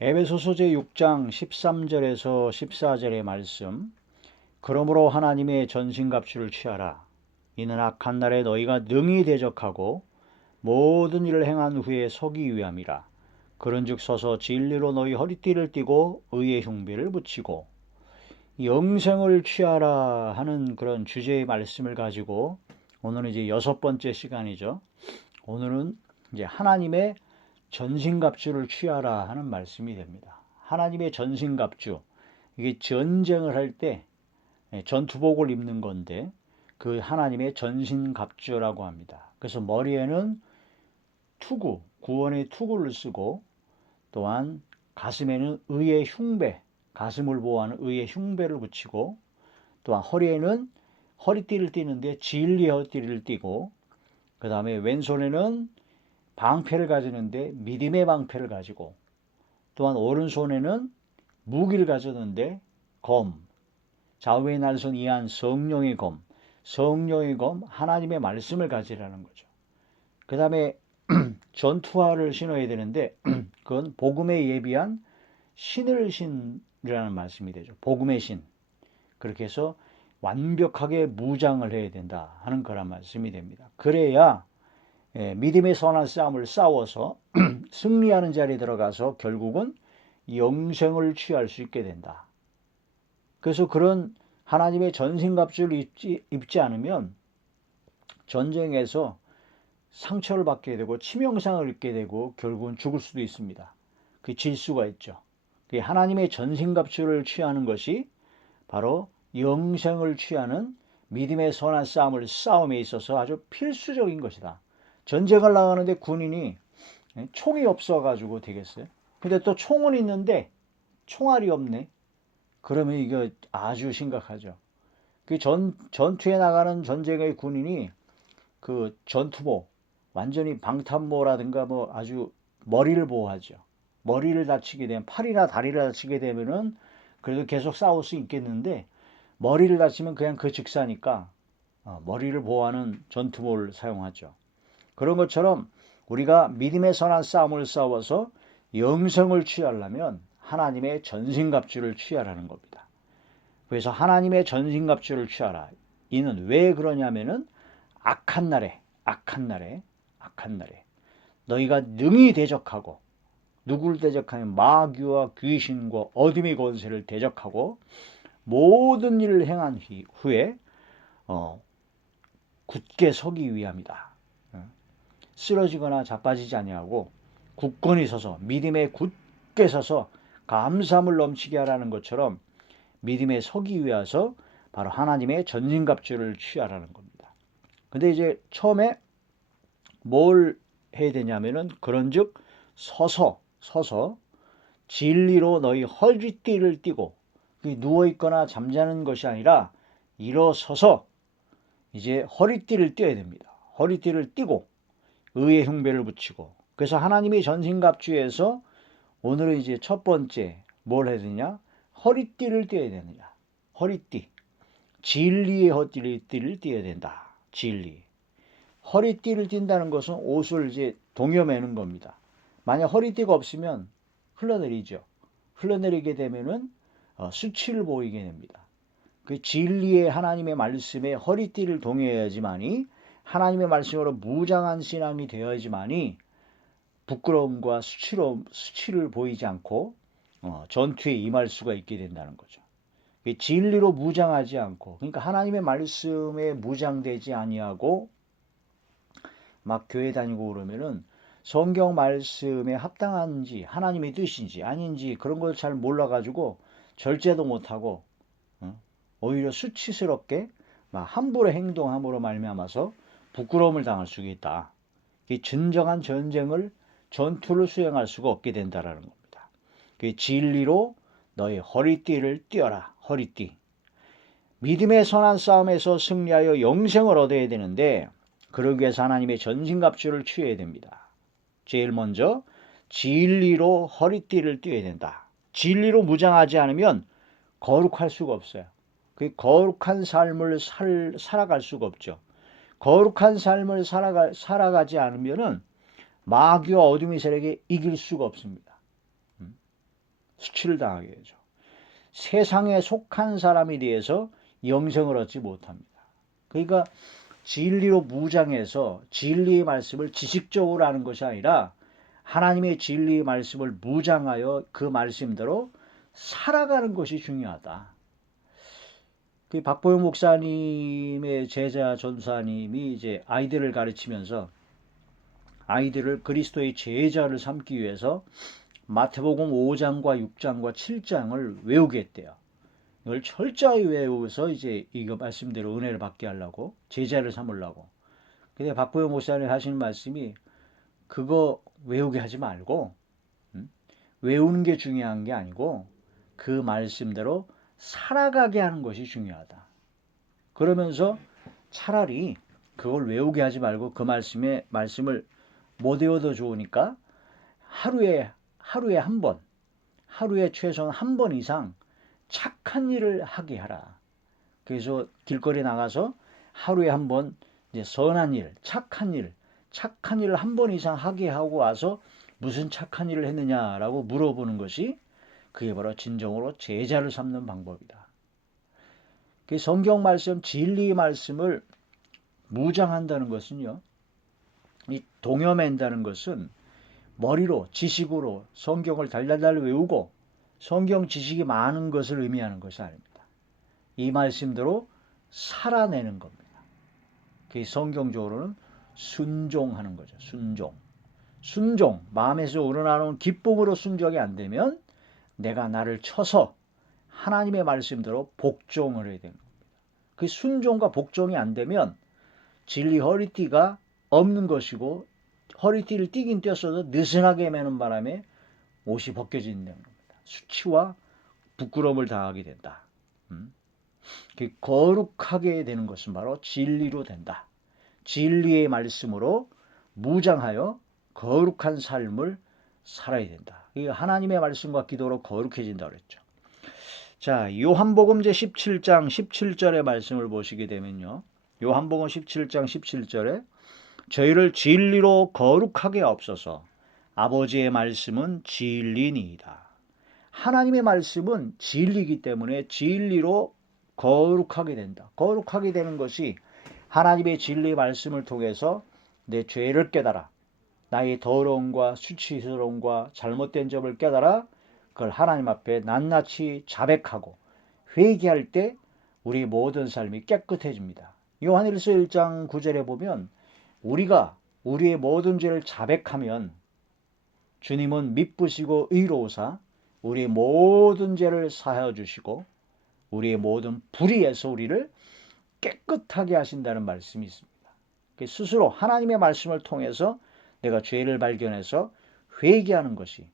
에베소서 제6장 13절에서 14절의 말씀. 그러므로 하나님의 전신갑주를 취하라. 이는 악한 날에 너희가 능히 대적하고 모든 일을 행한 후에 서기 위함이라. 그런즉 서서 진리로 너희 허리띠를 띠고 의의 흉배를 붙이고. 영생을 취하라 하는 그런 주제의 말씀을 가지고 오늘은 이제 6번째 시간이죠. 오늘은 이제 하나님의 전신갑주를 취하라 하는 말씀이 됩니다. 하나님의 전신갑주, 이게 전쟁을 할 때 전투복을 입는 건데 그 하나님의 전신갑주라고 합니다. 그래서 머리에는 투구, 구원의 투구를 쓰고, 또한 가슴에는 의의 흉배, 가슴을 보호하는 의의 흉배를 붙이고, 또한 허리에는 허리띠를 띠는데 진리의 허리띠를 띠고, 그 다음에 왼손에는 방패를 가지는데 믿음의 방패를 가지고, 또한 오른손에는 무기를 가졌는데 검, 좌우의 날선 이한 성령의 검, 성령의 검, 하나님의 말씀을 가지라는 거죠. 그 다음에 전투화를 신어야 되는데 그건 복음에 예비한 신을 신이라는 말씀이 되죠. 복음의 신. 그렇게 해서 완벽하게 무장을 해야 된다 하는 그런 말씀이 됩니다. 그래야 믿음의 선한 싸움을 싸워서 승리하는 자리에 들어가서 결국은 영생을 취할 수 있게 된다. 그래서 그런 하나님의 전신갑주를 입지 않으면 전쟁에서 상처를 받게 되고 치명상을 입게 되고 결국은 죽을 수도 있습니다. 그 질 수가 있죠. 하나님의 전신갑주를 취하는 것이 바로 영생을 취하는 믿음의 선한 싸움에 있어서 아주 필수적인 것이다. 전쟁을 나가는데 군인이 총이 없어가지고 되겠어요? 근데 또 총은 있는데 총알이 없네? 그러면 이거 아주 심각하죠. 그 전투에 나가는 전쟁의 군인이 그 전투복, 완전히 방탄모라든가 뭐 아주 머리를 보호하죠. 머리를 다치게 되면, 팔이나 다리를 다치게 되면은 그래도 계속 싸울 수 있겠는데, 머리를 다치면 그냥 그 즉사니까 머리를 보호하는 전투복을 사용하죠. 그런 것처럼 우리가 믿음의 선한 싸움을 싸워서 영생을 취하려면 하나님의 전신갑주를 취하라는 겁니다. 그래서 하나님의 전신갑주를 취하라. 이는 왜 그러냐면은 악한 날에 너희가 능히 대적하고, 누구를 대적하면 마귀와 귀신과 어둠의 권세를 대적하고 모든 일을 행한 후에 굳게 서기 위함이다. 쓰러지거나 자빠지지 아니하고 굳건히 서서 믿음에 굳게 서서 감사함을 넘치게 하라는 것처럼 믿음에 서기 위해서 바로 하나님의 전신갑주를 취하라는 겁니다. 근데 이제 처음에 뭘 해야 되냐면은 그런즉 서서 진리로 너희 허리띠를 띠고, 누워있거나 잠자는 것이 아니라 일어서서 이제 허리띠를 띠어야 됩니다. 허리띠를 띠고 의의 흉배를 붙이고. 그래서 하나님의 전신갑주에서 오늘은 이제 첫 번째 뭘 해야 되냐? 허리띠를 띠어야 되느냐? 허리띠. 진리의 허리띠를 띠어야 된다. 진리. 허리띠를 띈다는 것은 옷을 이제 동여매는 겁니다. 만약 허리띠가 없으면 흘러내리죠. 흘러내리게 되면은 수치를 보이게 됩니다. 그 진리의 하나님의 말씀에 허리띠를 동여해야지만이, 하나님의 말씀으로 무장한 신앙이 되어야지만이 부끄러움과 수치를 보이지 않고 전투에 임할 수가 있게 된다는 거죠. 진리로 무장하지 않고, 그러니까 하나님의 말씀에 무장되지 아니하고 막 교회 다니고 그러면은 성경 말씀에 합당한지, 하나님의 뜻인지 아닌지 그런 걸 잘 몰라가지고 절제도 못하고 오히려 수치스럽게 막 함부로 행동함으로 말미암아서 부끄러움을 당할 수 있다. 진정한 전투를 수행할 수가 없게 된다라는 겁니다. 진리로 너의 허리띠를 띄어라. 허리띠. 믿음의 선한 싸움에서 승리하여 영생을 얻어야 되는데, 그러기 위해서 하나님의 전신갑주를 취해야 됩니다. 제일 먼저 진리로 허리띠를 띠어야 된다. 진리로 무장하지 않으면 거룩할 수가 없어요. 그 거룩한 삶을 살아갈 수가 없죠. 거룩한 삶을 살아가지 않으면은 마귀와 어둠의 세력에 이길 수가 없습니다. 수치를 당하게 되죠. 세상에 속한 사람에 대해서 영생을 얻지 못합니다. 그러니까 진리로 무장해서 진리의 말씀을 지식적으로 하는 것이 아니라 하나님의 진리의 말씀을 무장하여 그 말씀대로 살아가는 것이 중요하다. 그 박보영 목사님의 제자 전사님이 이제 아이들을 가르치면서 아이들을 그리스도의 제자를 삼기 위해서 마태복음 5장과 6장과 7장을 외우게 했대요. 이걸 철저히 외워서 이제 이거 말씀대로 은혜를 받게 하려고 제자를 삼으려고. 근데 박보영 목사님 하시는 말씀이 그거 외우게 하지 말고 외우는 게 중요한 게 아니고 그 말씀대로 살아가게 하는 것이 중요하다. 그러면서 차라리 그걸 외우게 하지 말고 그 말씀을 못 외워도 좋으니까 하루에 한 번, 하루에 최소한 한 번 이상 착한 일을 하게 하라. 그래서 길거리에 나가서 하루에 한 번 선한 일, 착한 일을 한 번 이상 하게 하고 와서 무슨 착한 일을 했느냐라고 물어보는 것이 그게 바로 진정으로 제자를 삼는 방법이다. 그 성경 말씀, 진리의 말씀을 무장한다는 것은요, 이 동여맨다는 것은 머리로, 지식으로 성경을 달달달 외우고 성경 지식이 많은 것을 의미하는 것이 아닙니다. 이 말씀대로 살아내는 겁니다. 그 성경적으로는 순종하는 거죠. 순종, 마음에서 우러나오는 기쁨으로 순종이 안 되면 내가 나를 쳐서 하나님의 말씀대로 복종을 해야 되는 겁니다. 그 순종과 복종이 안 되면 진리 허리띠가 없는 것이고 허리띠를 띠긴 띄었어도 느슨하게 매는 바람에 옷이 벗겨진다는 겁니다. 수치와 부끄러움을 당하게 된다. 거룩하게 되는 것은 바로 진리로 된다. 진리의 말씀으로 무장하여 거룩한 삶을 살아야 된다. 하나님의 말씀과 기도로 거룩해진다고 그랬죠. 자, 요한복음 제 17장 17절의 말씀을 보시게 되면요. 요한복음 17장 17절에 저희를 진리로 거룩하게 하옵소서. 아버지의 말씀은 진리니이다. 하나님의 말씀은 진리이기 때문에 진리로 거룩하게 된다. 거룩하게 되는 것이 하나님의 진리의 말씀을 통해서 내 죄를 깨달아 나의 더러움과 수치스러움과 잘못된 점을 깨달아 그걸 하나님 앞에 낱낱이 자백하고 회개할 때 우리 모든 삶이 깨끗해집니다. 요한일서 1장 9절에 보면 우리가 우리의 모든 죄를 자백하면 주님은 미쁘시고 의로우사 우리의 모든 죄를 사하여 주시고 우리의 모든 불의에서 우리를 깨끗하게 하신다는 말씀이 있습니다. 스스로 하나님의 말씀을 통해서 내가 죄를 발견해서 회개하는 것이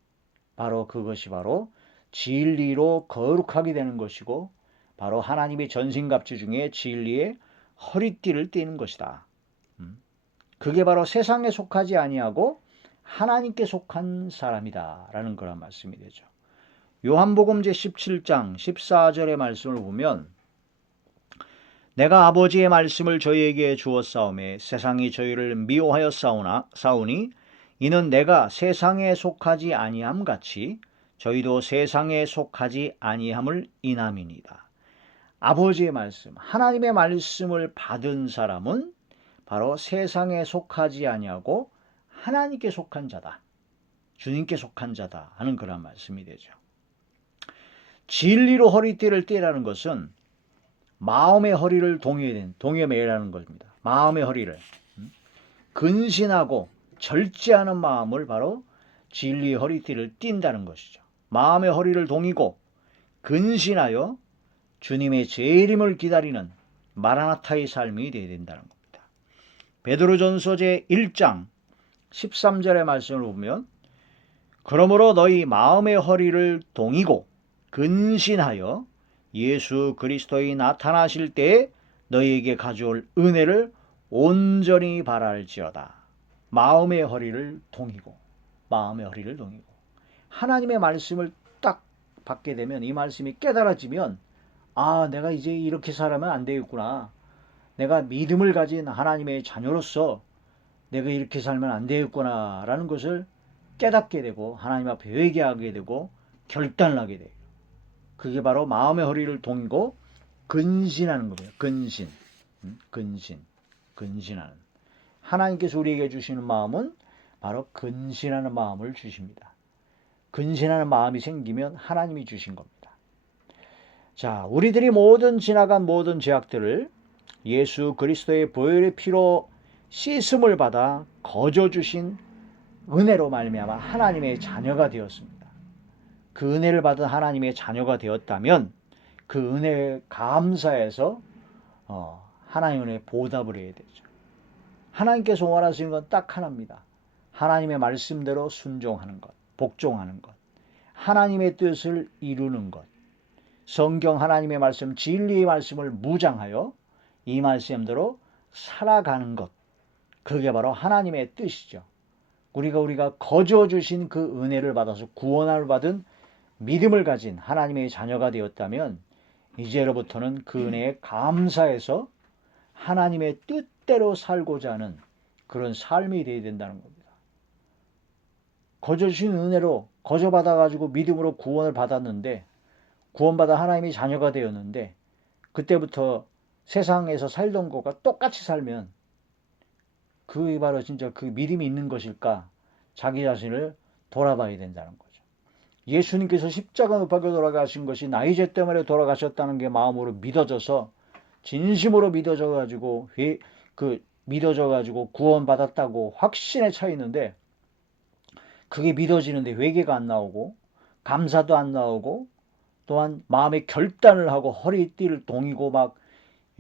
그것이 바로 진리로 거룩하게 되는 것이고 바로 하나님의 전신갑주 중에 진리의 허리띠를 띠는 것이다. 그게 바로 세상에 속하지 아니하고 하나님께 속한 사람이다 라는 그런 말씀이 되죠. 요한복음 제 17장 14절의 말씀을 보면 내가 아버지의 말씀을 저희에게 주었사오매 세상이 저희를 미워하여 싸우니 이는 내가 세상에 속하지 아니함 같이 저희도 세상에 속하지 아니함을 인함이니이다. 아버지의 말씀, 하나님의 말씀을 받은 사람은 바로 세상에 속하지 아니하고 하나님께 속한 자다. 주님께 속한 자다 하는 그런 말씀이 되죠. 진리로 허리띠를 띠라는 것은 마음의 허리를 동여매라는 것입니다. 마음의 허리를 근신하고 절제하는 마음을 바로 진리의 허리띠를 띈다는 것이죠. 마음의 허리를 동이고 근신하여 주님의 재림을 기다리는 마라나타의 삶이 되어야 된다는 겁니다. 베드로전서 제 1장 13절의 말씀을 보면 그러므로 너희 마음의 허리를 동이고 근신하여 예수 그리스도의 나타나실 때에 너희에게 가져올 은혜를 온전히 바랄지어다. 마음의 허리를 동이고 하나님의 말씀을 딱 받게 되면 이 말씀이 깨달아지면 내가 이제 이렇게 살아면 안 되겠구나. 내가 믿음을 가진 하나님의 자녀로서 내가 이렇게 살면 안 되겠구나 라는 것을 깨닫게 되고 하나님 앞에 회개하게 되고 결단을 하게 돼요. 그게 바로 마음의 허리를 동이고 근신하는 거예요. 근신. 근신하는. 하나님께서 우리에게 주시는 마음은 바로 근신하는 마음을 주십니다. 근신하는 마음이 생기면 하나님이 주신 겁니다. 자, 우리들이 모든 지나간 모든 죄악들을 예수 그리스도의 보혈의 피로 씻음을 받아 거저 주신 은혜로 말미암아 하나님의 자녀가 되었습니다. 그 은혜를 받은 하나님의 자녀가 되었다면 그 은혜에 감사해서 하나님 은혜에 보답을 해야 되죠. 하나님께서 원하시는 건 딱 하나입니다. 하나님의 말씀대로 순종하는 것, 복종하는 것, 하나님의 뜻을 이루는 것, 성경 하나님의 말씀, 진리의 말씀을 무장하여 이 말씀대로 살아가는 것, 그게 바로 하나님의 뜻이죠. 우리가 거저 주신 그 은혜를 받아서 구원을 받은 믿음을 가진 하나님의 자녀가 되었다면 이제로부터는 그 은혜에 감사해서 하나님의 뜻대로 살고자 하는 그런 삶이 되어야 된다는 겁니다. 거저 주신 은혜로 거저 받아가지고 믿음으로 구원을 받았는데 구원받아 하나님의 자녀가 되었는데 그때부터 세상에서 살던 것과 똑같이 살면 그게 바로 진짜 그 믿음이 있는 것일까? 자기 자신을 돌아봐야 된다는 거죠. 예수님께서 십자가 못 박혀 돌아가신 것이 나의 죄 때문에 돌아가셨다는 게 마음으로 믿어져서 진심으로 믿어져가지고 구원받았다고 확신에 차 있는데 그게 믿어지는데 회개가 안 나오고 감사도 안 나오고 또한 마음의 결단을 하고 허리띠를 동이고 막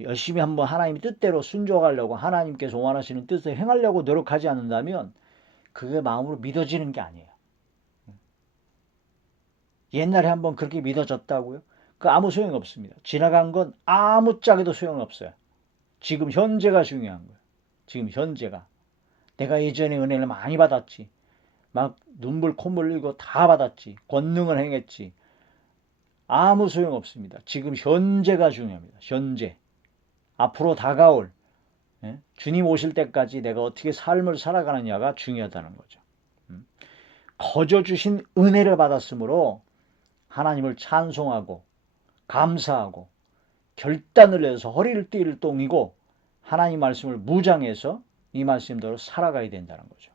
열심히 한번 하나님의 뜻대로 순종하려고 하나님께서 원하시는 뜻을 행하려고 노력하지 않는다면 그게 마음으로 믿어지는 게 아니에요. 옛날에 한번 그렇게 믿어졌다고요? 그 아무 소용이 없습니다. 지나간 건 아무짝에도 소용이 없어요. 지금 현재가 중요한 거예요. 지금 현재가. 내가 예전에 은혜를 많이 받았지. 막 눈물 콧물 흘리고 다 받았지. 권능을 행했지. 아무 소용 없습니다. 지금 현재가 중요합니다. 현재. 앞으로 다가올 주님 오실 때까지 내가 어떻게 삶을 살아가느냐가 중요하다는 거죠. 거저 주신 은혜를 받았으므로 하나님을 찬송하고 감사하고 결단을 내서 허리를 띠를 동이고 하나님 말씀을 무장해서 이 말씀대로 살아가야 된다는 거죠.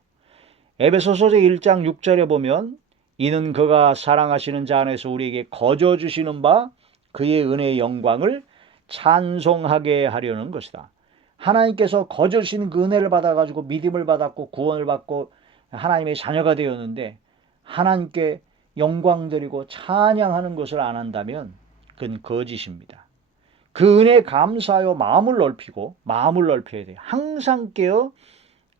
에베소서 1장 6절에 보면 이는 그가 사랑하시는 자 안에서 우리에게 거저 주시는 바 그의 은혜의 영광을 찬송하게 하려는 것이다. 하나님께서 거저 주시는 그 은혜를 받아가지고 믿음을 받았고 구원을 받고 하나님의 자녀가 되었는데 하나님께 영광 드리고 찬양하는 것을 안 한다면 그건 거짓입니다. 그 은혜에 감사하여 마음을 넓혀야 돼요. 항상 깨어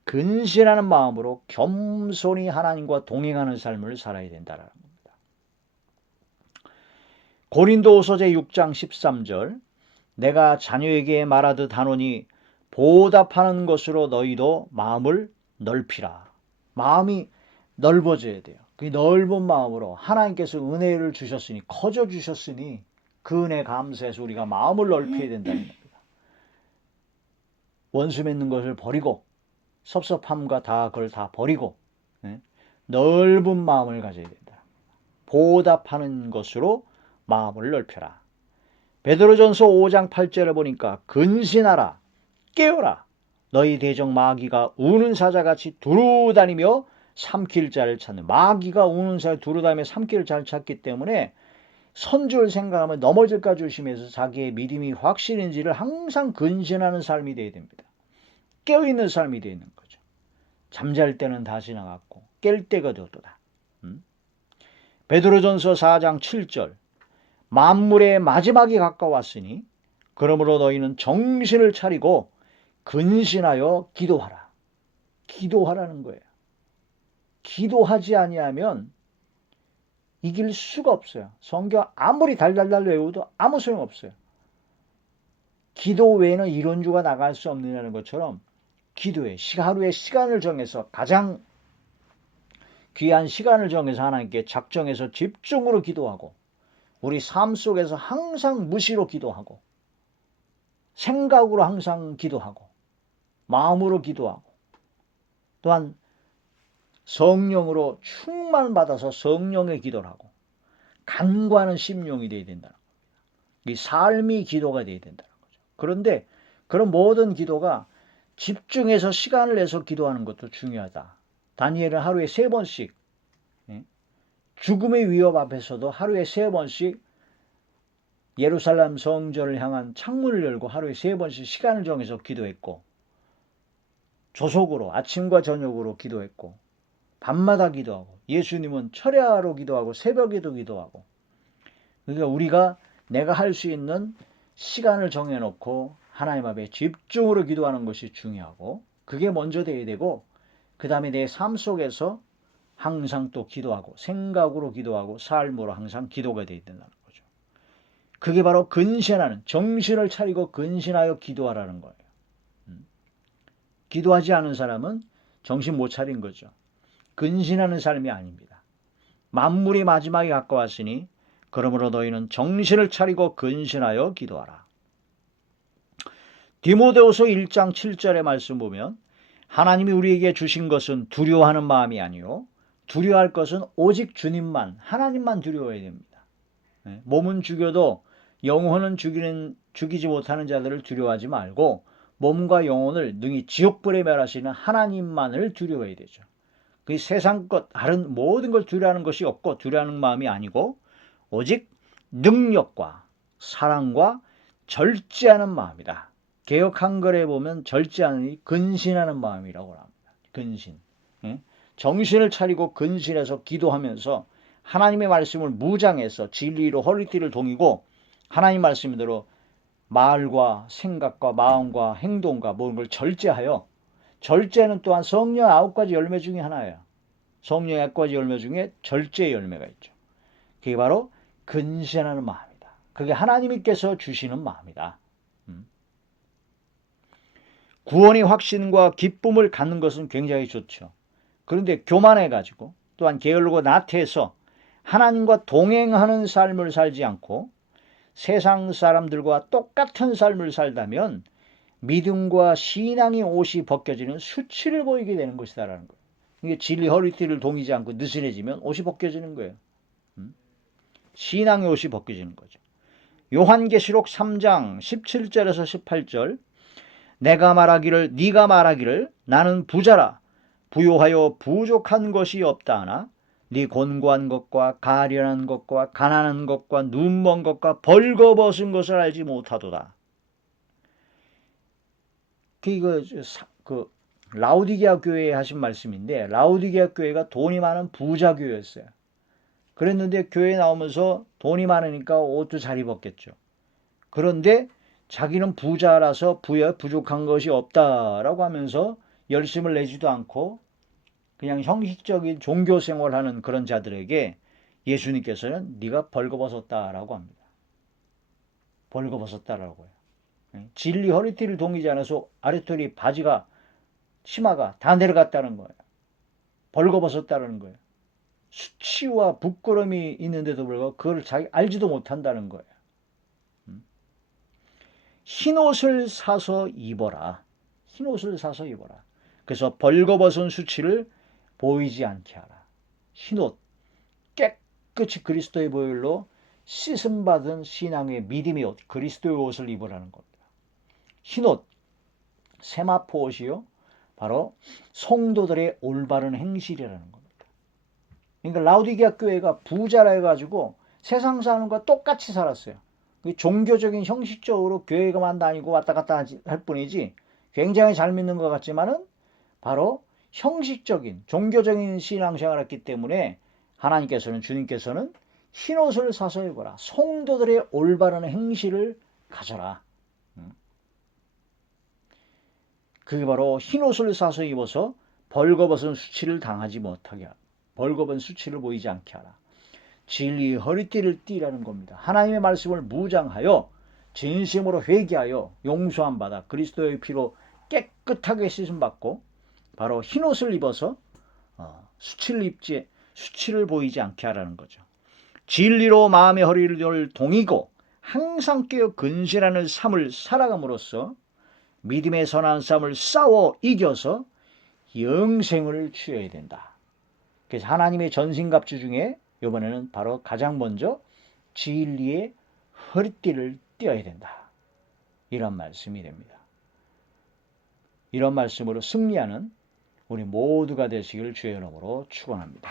근신하는 마음으로 겸손히 하나님과 동행하는 삶을 살아야 된다는 겁니다. 고린도후서 6장 13절 내가 자녀에게 말하듯 하노니 보답하는 것으로 너희도 마음을 넓히라. 마음이 넓어져야 돼요. 그 넓은 마음으로 하나님께서 은혜를 주셨으니 커져 주셨으니 그 은혜 감사해서 우리가 마음을 넓혀야 된다는 겁니다. 원수 맺는 것을 버리고 섭섭함과 그걸 다 버리고 넓은 마음을 가져야 된다. 보답하는 것으로 마음을 넓혀라. 베드로전서 5장 8절을 보니까 근신하라 깨어라 너희 대적 마귀가 우는 사자같이 두루다니며 삼킬 자를 찾는 마귀가 우는 사자 두루다니며 삼킬 자를 찾기 때문에 선줄 생각하면 넘어질까 조심해서 자기의 믿음이 확실인지를 항상 근신하는 삶이 되어야 됩니다. 깨어있는 삶이 되어 있는 거죠. 잠잘 때는 다 지나갔고 깰 때가 되었도다. 베드로전서 4장 7절 만물의 마지막이 가까웠으니 그러므로 너희는 정신을 차리고 근신하여 기도하라. 기도하라는 거예요. 기도하지 아니하면 이길 수가 없어요. 성경 아무리 달달달 외워도 아무 소용없어요. 기도 외에는 이론주가 나갈 수 없느냐는 것처럼 기도에 하루에 시간을 정해서 가장 귀한 시간을 정해서 하나님께 작정해서 집중으로 기도하고 우리 삶 속에서 항상 무시로 기도하고 생각으로 항상 기도하고 마음으로 기도하고 또한 성령으로 충만받아서 성령의 기도를 하고 간과하는 심령이 되어야 된다는 겁니다. 이 삶이 기도가 되어야 된다는 거죠. 그런데 그런 모든 기도가 집중해서 시간을 내서 기도하는 것도 중요하다. 다니엘은 하루에 3번씩 죽음의 위협 앞에서도 하루에 3번씩 예루살렘 성전을 향한 창문을 열고 하루에 3번씩 시간을 정해서 기도했고, 조속으로 아침과 저녁으로 기도했고, 밤마다 기도하고, 예수님은 철야로 기도하고 새벽에도 기도하고. 그러니까 우리가 내가 할 수 있는 시간을 정해놓고 하나님 앞에 집중으로 기도하는 것이 중요하고, 그게 먼저 돼야 되고, 그 다음에 내 삶 속에서 항상 또 기도하고, 생각으로 기도하고, 삶으로 항상 기도가 돼야 된다는 거죠. 그게 바로 근신하는, 정신을 차리고 근신하여 기도하라는 거예요. 기도하지 않은 사람은 정신 못 차린 거죠. 근신하는 삶이 아닙니다. 만물이 마지막에 가까웠으니 그러므로 너희는 정신을 차리고 근신하여 기도하라. 디모데후서 1장 7절의 말씀 보면 하나님이 우리에게 주신 것은 두려워하는 마음이 아니요 두려워할 것은 오직 주님만, 하나님만 두려워해야 됩니다. 몸은 죽여도 영혼은 죽이지 못하는 자들을 두려워하지 말고 몸과 영혼을 능히 지옥불에 멸하시는 하나님만을 두려워해야 되죠. 그 세상 것, 다른 모든 걸 두려워하는 것이 없고 두려워하는 마음이 아니고 오직 능력과 사랑과 절제하는 마음이다. 개역 한글에 보면 절제하니 근신하는 마음이라고 합니다. 근신. 정신을 차리고 근신해서 기도하면서 하나님의 말씀을 무장해서 진리로 허리띠를 동이고 하나님 말씀대로 말과 생각과 마음과 행동과 모든 걸 절제하여, 절제는 또한 성령 9가지 열매 중에 하나예요. 성령 9가지 열매 중에 절제의 열매가 있죠. 그게 바로 근신하는 마음이다. 그게 하나님께서 주시는 마음이다. 구원의 확신과 기쁨을 갖는 것은 굉장히 좋죠. 그런데 교만해가지고 또한 게을르고 나태해서 하나님과 동행하는 삶을 살지 않고 세상 사람들과 똑같은 삶을 살다면 믿음과 신앙의 옷이 벗겨지는 수치를 보이게 되는 것이다라는 거예요. 이게 진리 허리띠를 동이지 않고 느슨해지면 옷이 벗겨지는 거예요. 신앙의 옷이 벗겨지는 거죠. 요한계시록 3장 17절에서 18절 네가 말하기를 나는 부자라 부요하여 부족한 것이 없다 하나 네 곤고한 것과 가련한 것과 가난한 것과 눈먼 것과 벌거벗은 것을 알지 못하도다. 그 라우디게아 교회에 하신 말씀인데 라우디게아 교회가 돈이 많은 부자 교회였어요. 그랬는데 교회에 나오면서 돈이 많으니까 옷도 잘 입었겠죠. 그런데 자기는 부자라서 부족한 것이 없다라고 하면서 열심을 내지도 않고 그냥 형식적인 종교 생활하는 그런 자들에게 예수님께서는 네가 벌거벗었다라고 합니다. 벌거벗었다라고요. 진리 허리띠를 동이지 않아서 아래털이 바지가 치마가 다 내려갔다는 거예요. 벌거벗었다는 거예요. 수치와 부끄러움이 있는데도 불구하고 그걸 자기 알지도 못한다는 거예요. 흰옷을 사서 입어라. 흰옷을 사서 입어라. 그래서 벌거벗은 수치를 보이지 않게 하라. 흰옷, 깨끗이 그리스도의 보혈로 씻음받은 신앙의 믿음의 옷, 그리스도의 옷을 입으라는 겁니다. 흰옷, 세마포 옷이요. 바로 성도들의 올바른 행실이라는 겁니다. 그러니까 라우디게아 교회가 부자라 해가지고 세상 사람과 똑같이 살았어요. 종교적인 형식적으로 교회가만 다니고 왔다 갔다 할 뿐이지 굉장히 잘 믿는 것 같지만은 바로 형식적인 종교적인 신앙생활을 했기 때문에 하나님께서는 주님께서는 흰옷을 사서 입어라. 성도들의 올바른 행실을 가져라. 그게 바로 흰옷을 사서 입어서 벌거벗은 수치를 당하지 못하게 하라. 벌거벗은 수치를 보이지 않게 하라. 진리의 허리띠를 띠라는 겁니다. 하나님의 말씀을 무장하여 진심으로 회개하여 용서함 받아 그리스도의 피로 깨끗하게 씻음받고 바로 흰옷을 입어서 수치를 보이지 않게 하라는 거죠. 진리로 마음의 허리를 동이고 항상 깨어 근신하는 삶을 살아감으로써 믿음의 선한 싸움을 싸워 이겨서 영생을 취해야 된다. 그래서 하나님의 전신갑주 중에 이번에는 바로 가장 먼저 진리의 허리띠를 띄어야 된다. 이런 말씀이 됩니다. 이런 말씀으로 승리하는 우리 모두가 되시기를 주의 이름으로 축원합니다.